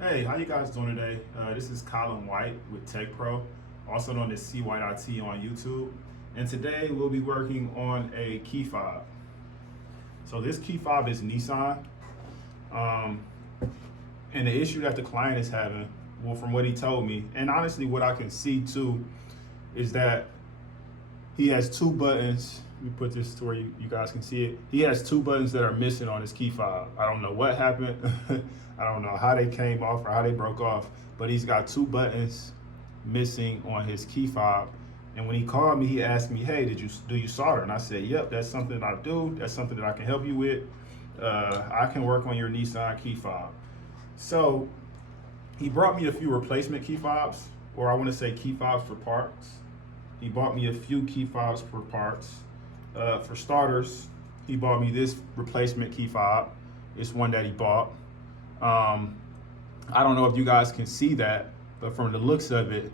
Hey, how you guys doing today? This is Colin White with Tech Pro, also known as CYIT on YouTube. And today we'll be working on a key fob. So this key fob is Nissan. Um, and the issue that the client is having, well, from what he told me, and honestly what I can see too, is that he has two buttons. Let me put this to where you guys can see it. He has two buttons that are missing on his key fob. I don't know what happened. I don't know how they came off or how they broke off, but he's got two buttons missing on his key fob. And when he called me, he asked me, "Hey, do you solder?" And I said, "Yep, that's something I do. That's something that I can help you with. I can work on your Nissan key fob." So he brought me a few replacement key fobs, or I want to say key fobs for parts. He bought me a few key fobs for parts. For starters, he bought me this replacement key fob. It's one that he bought. I don't know if you guys can see that, but from the looks of it,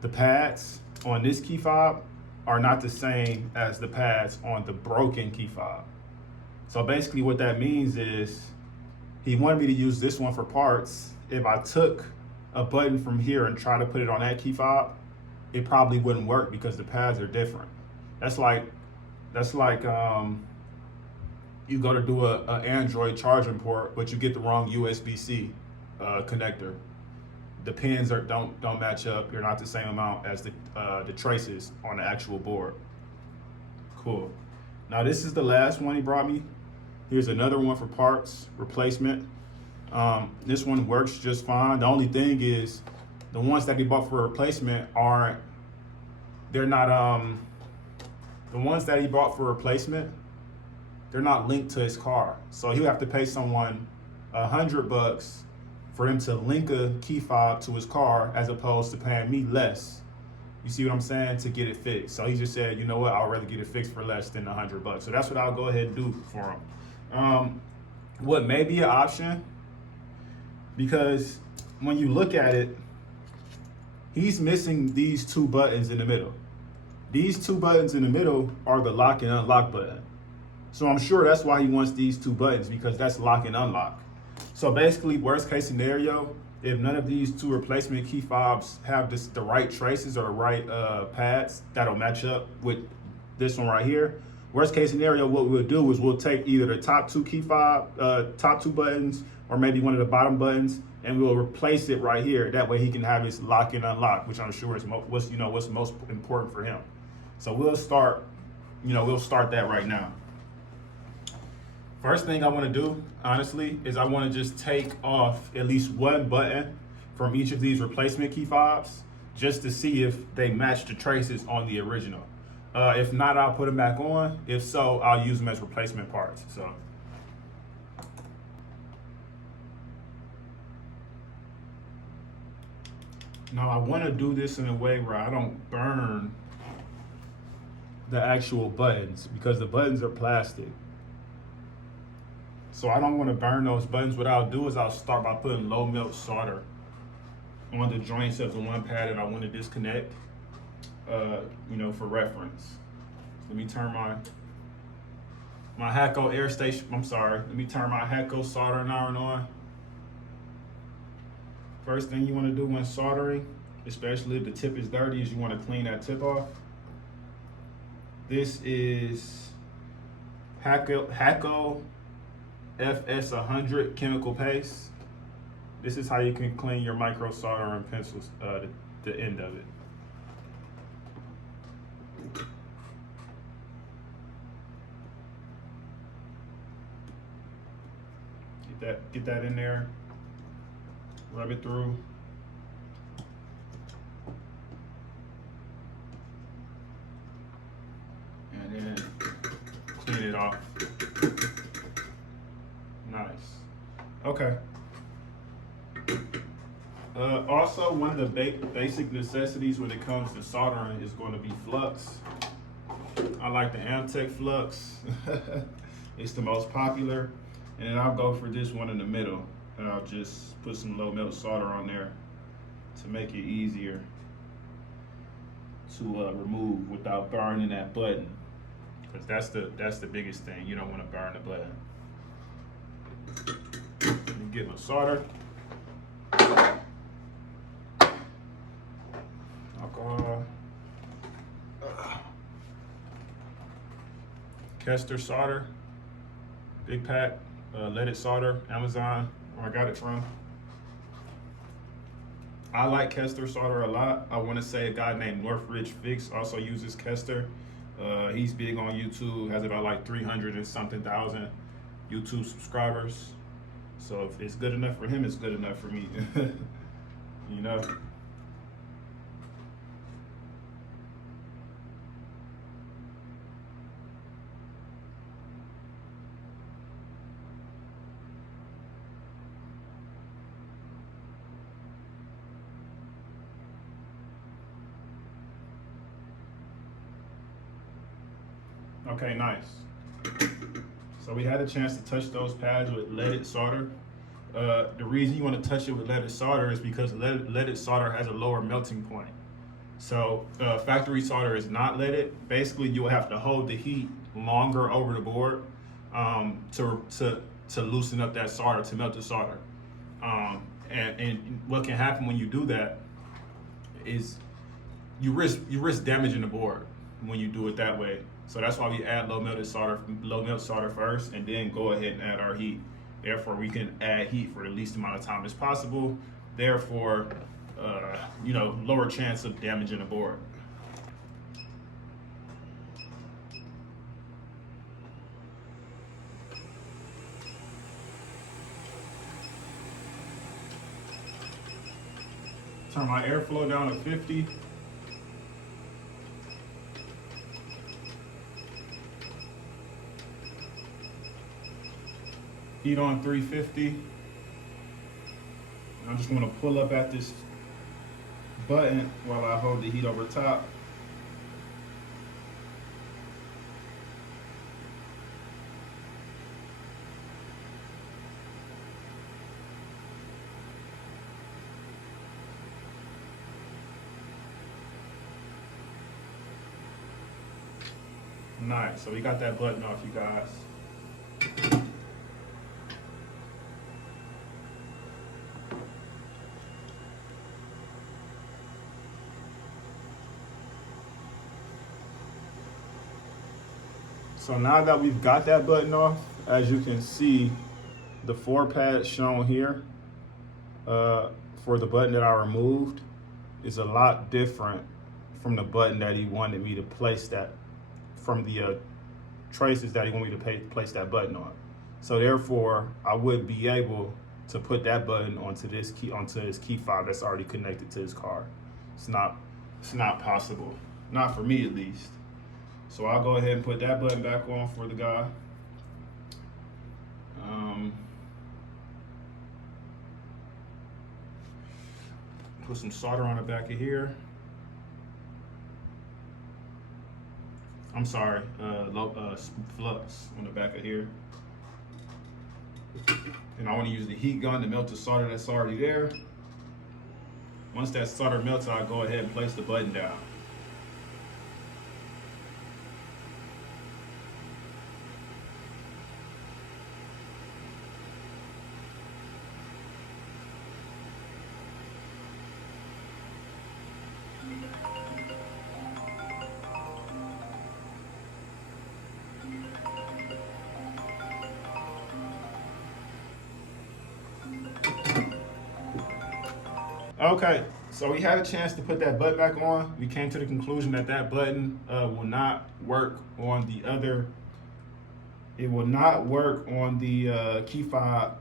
the pads on this key fob are not the same as the pads on the broken key fob. So basically what that means is he wanted me to use this one for parts. If I took a button from here and try to put it on that key fob, it probably wouldn't work because the pads are different. That's like you go to do a Android charging port, but you get the wrong USB-C connector. The pins don't match up. They're not the same amount as the traces on the actual board. Cool. Now this is the last one he brought me. Here's another one for parts replacement. This one works just fine. The only thing is the ones that he bought for replacement they're not the ones that he bought for replacement, they're not linked to his car. So he'll have to pay someone $100 for him to link a key fob to his car as opposed to paying me less. You see what I'm saying? To get it fixed. So he just said, you know what, I'll rather get it fixed for less than $100. So that's what I'll go ahead and do for him. What may be an option, because when you look at it, he's missing these two buttons in the middle. These two buttons in the middle are the lock and unlock button. So I'm sure that's why he wants these two buttons, because that's lock and unlock. So basically, worst case scenario, if none of these two replacement key fobs have the right traces or the right pads that'll match up with this one right here, worst case scenario, what we'll do is we'll take either the top two top two buttons, or maybe one of the bottom buttons, and we'll replace it right here. That way he can have his lock and unlock, which I'm sure is what's most important for him. So we'll start that right now. First thing I want to do, honestly, is I want to just take off at least one button from each of these replacement key fobs just to see if they match the traces on the original. If not, I'll put them back on. If so, I'll use them as replacement parts. So. Now I want to do this in a way where I don't burn the actual buttons, because the buttons are plastic. So I don't want to burn those buttons. What I'll do is I'll start by putting low melt solder on the joints of the one pad that I want to disconnect, for reference. Let me turn my Hatco air station, let me turn my Hatco soldering iron on. First thing you want to do when soldering, especially if the tip is dirty, is you want to clean that tip off. This is Hatco FS100 chemical paste. This is how you can clean your micro soldering pencils, the end of it. Get that in there. Rub it through. And then clean it off. Nice. Okay. Also, one of the basic necessities when it comes to soldering is going to be flux. I like the Amtech flux. It's the most popular. And then I'll go for this one in the middle. And I'll just put some low melt solder on there to make it easier to remove without burning that button. Because that's the biggest thing. You don't want to burn the button. Let me get my solder. Alcohol. Kester solder, big pack, leaded solder, Amazon, where I got it from. I like Kester solder a lot. I want to say a guy named Northridge Fix also uses Kester. He's big on YouTube, has about like 300 and something thousand YouTube subscribers. So if it's good enough for him, it's good enough for me. You know? Okay, nice. So we had a chance to touch those pads with leaded solder. The reason you want to touch it with leaded solder is because leaded solder has a lower melting point. So factory solder is not leaded. Basically, you will have to hold the heat longer over the board to loosen up that solder, to melt the solder. And what can happen when you do that is you risk damaging the board when you do it that way. So that's why we add low melt solder first, and then go ahead and add our heat. Therefore, we can add heat for the least amount of time as possible. Therefore, lower chance of damaging the board. Turn my airflow down to 50. Heat on 350. I'm just gonna pull up at this button while I hold the heat over top. Nice, so we got that button off, you guys. So now that we've got that button off, as you can see, the 4 pads shown here for the button that I removed is a lot different from the button that he wanted me to place that, from the traces that he wanted me to place that button on. So therefore, I would be able to put that button onto his key fob that's already connected to his car. It's not possible, not for me at least. So I'll go ahead and put that button back on for the guy. Put some solder on the back of here. I'm sorry, flux on the back of here. And I want to use the heat gun to melt the solder that's already there. Once that solder melts, I'll go ahead and place the button down. Okay, so we had a chance to put that button back on. We came to the conclusion that that button will not work on the other. It will not work on the key fob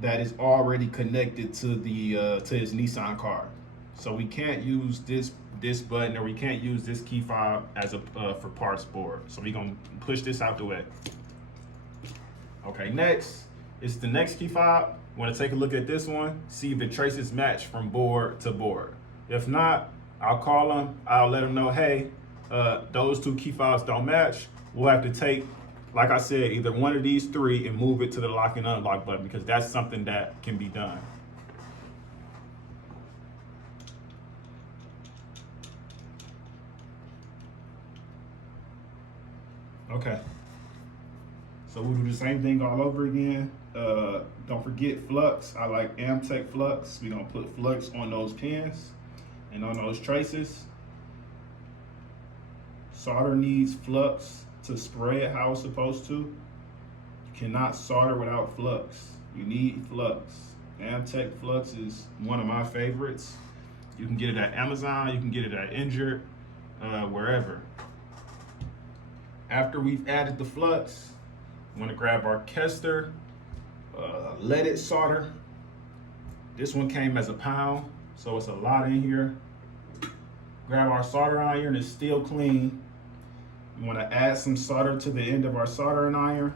that is already connected to the to his Nissan car. So we can't use this button, or we can't use this key fob as a for parts board. So we're gonna push this out the way. Okay, next is the next key fob. Want to take a look at this one, see if the traces match from board to board. If not, I'll call them. I'll let them know, hey, those 2 key fobs don't match. We'll have to take, like I said, either one of these 3 and move it to the lock and unlock button, because that's something that can be done. Okay. So we'll do the same thing all over again. Don't forget flux. I like Amtech flux. We don't put flux on those pins and on those traces. Solder needs flux to spread how it's supposed to. You cannot solder without flux. You need flux. Amtech flux is one of my favorites. You can get it at Amazon, you can get it at Injured, wherever. After we've added the flux, I'm gonna grab our Kester leaded solder. This one came as a pound, so it's a lot in here. Grab our solder iron, it's still clean. We wanna add some solder to the end of our soldering iron,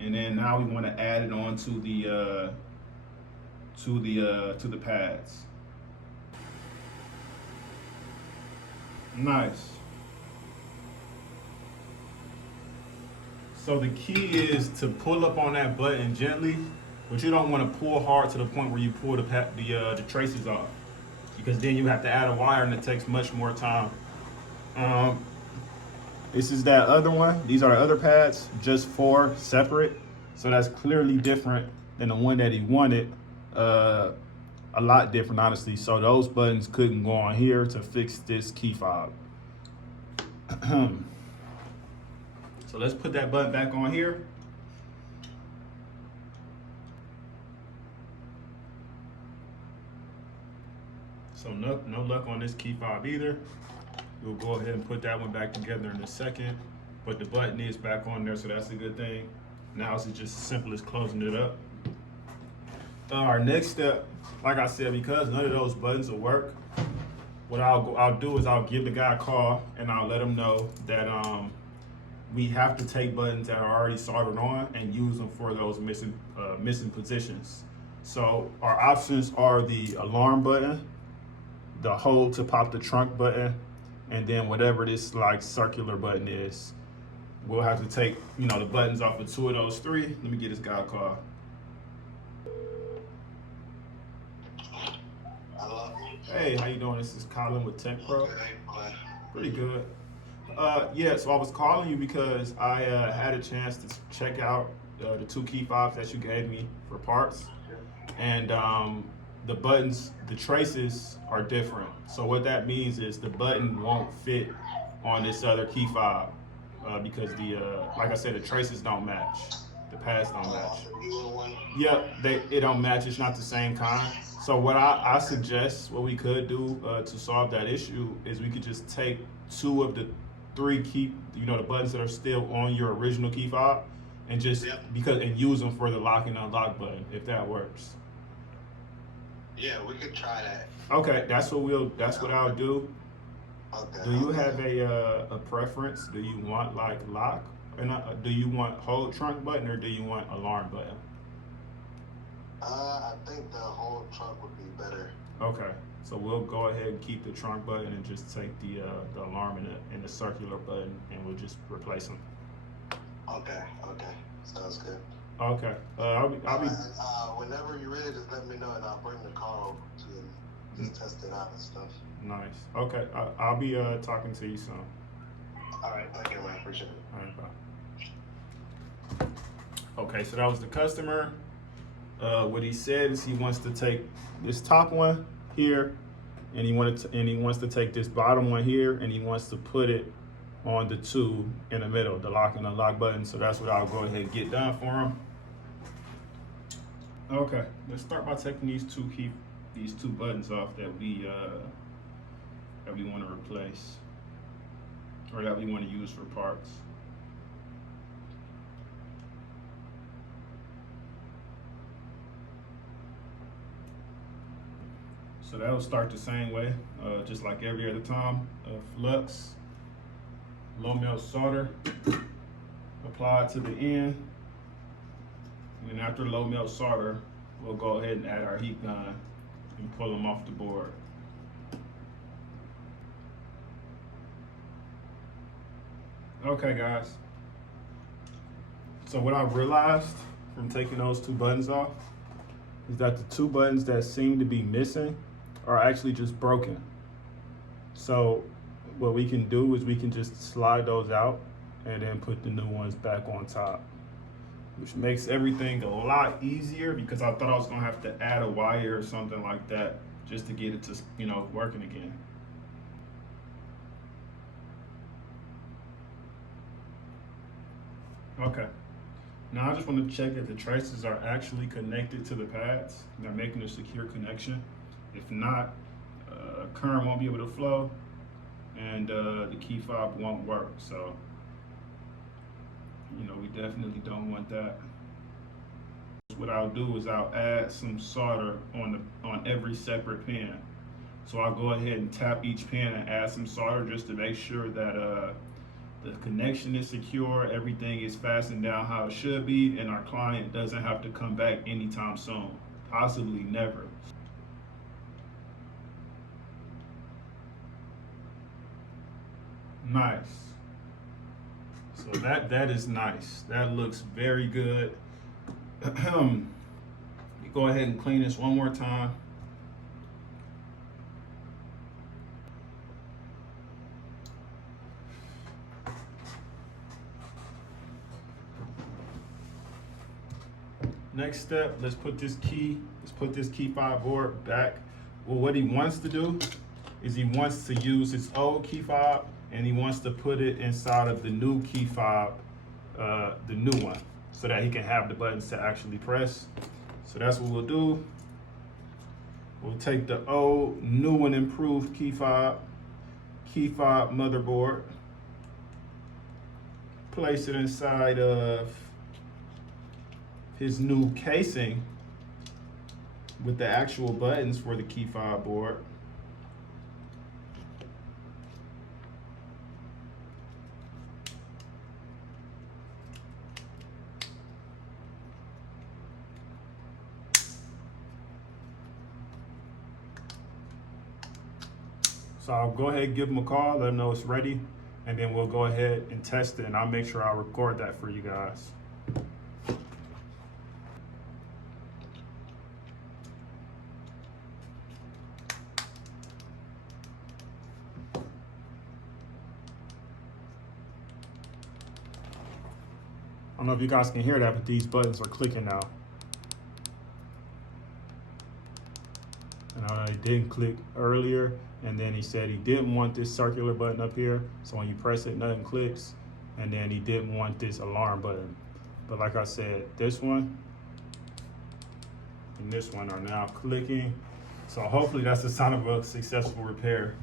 and then now we wanna add it on to the pads. Nice. So the key is to pull up on that button gently, but you don't want to pull hard to the point where you pull the traces off, because then you have to add a wire and it takes much more time. This is that other one. These are the other pads, just 4 separate. So that's clearly different than the one that he wanted. A lot different, honestly. So those buttons couldn't go on here to fix this key fob. So let's put that button back on here. So no luck on this key fob either. We'll go ahead and put that one back together in a second. But the button is back on there, so that's a good thing. Now it's just as simple as closing it up. Our next step, like I said, because none of those buttons will work, what I'll do is I'll give the guy a call and I'll let him know that we have to take buttons that are already soldered on and use them for those missing positions. So our options are the alarm button, the hold to pop the trunk button, and then whatever this like circular button is. We'll have to take, the buttons off of 2 of those 3. Let me get this guy a call. Hello? Hey, how you doing? This is Colin with Tech Pro. Okay, Pretty good. Yeah, so I was calling you because I had a chance to check out the 2 key fobs that you gave me for parts. And the buttons, the traces are different. So what that means is the button won't fit on this other key fob because like I said, the traces don't match. The pads don't match. Yep, it don't match. It's not the same kind. So what I suggest, what we could do to solve that issue is we could just take 2 of the 3 key, the buttons that are still on your original key fob, and just and use them for the lock and unlock button, if that works. Yeah, we could try that. Okay, that's what I'll do. Okay. Do you have a preference? Do you want like lock, or not? Do you want hold trunk button, or do you want alarm button? I think the whole trunk would be better. Okay, so we'll go ahead and keep the trunk button and just take the alarm and the circular button, and we'll just replace them. Okay, sounds good. Okay, I'll be. Whenever you're ready, just let me know and I'll bring the car over to just test it out and stuff. Nice. Okay, I'll be talking to you soon. All right, thank you, man. Appreciate it. All right, bye. Okay, so that was the customer. What he said is he wants to take this top one here, and he wants to take this bottom one here, and he wants to put it on the 2 in the middle, the lock and unlock button. So that's what I'll go ahead and get done for him. Okay, let's start by taking these two buttons off that we want to replace, or that we want to use for parts. So that'll start the same way, just like every other time. Flux, low melt solder, apply to the end. And then after low melt solder, we'll go ahead and add our heat gun and pull them off the board. Okay, guys. So what I've realized from taking those 2 buttons off is that the 2 buttons that seem to be missing are actually just broken. So what we can do is we can just slide those out and then put the new ones back on top. which makes everything a lot easier because I thought I was gonna have to add a wire or something like that just to get it to, you know, working again. Okay. Now I just want to check that the traces are actually connected to the pads. They're making a secure connection. If not, current won't be able to flow and the key fob won't work. So, you know, we definitely don't want that. What I'll do is I'll add some solder on every separate pin. So I'll go ahead and tap each pin and add some solder just to make sure that the connection is secure, everything is fastened down how it should be, and our client doesn't have to come back anytime soon, possibly never. Nice. So that is nice. That looks very good. Go ahead and clean this one more time. Next step, let's put this key fob board back. Well, what he wants to do is he wants to use his old key fob and he wants to put it inside of the new key fob, the new one, so that he can have the buttons to actually press. So that's what we'll do. We'll take the old, new and improved key fob motherboard, place it inside of his new casing with the actual buttons for the key fob board. So I'll go ahead and give him a call, let him know it's ready, and then we'll go ahead and test it, and I'll make sure I'll record that for you guys. I don't know if you guys can hear that, but these buttons are clicking now. And I know they didn't click earlier, and then he said he didn't want this circular button up here, so when you press it, nothing clicks, and then he didn't want this alarm button. But like I said, this one and this one are now clicking, so hopefully that's a sign of a successful repair.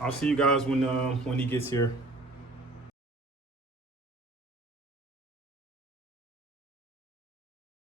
I'll see you guys when he gets here.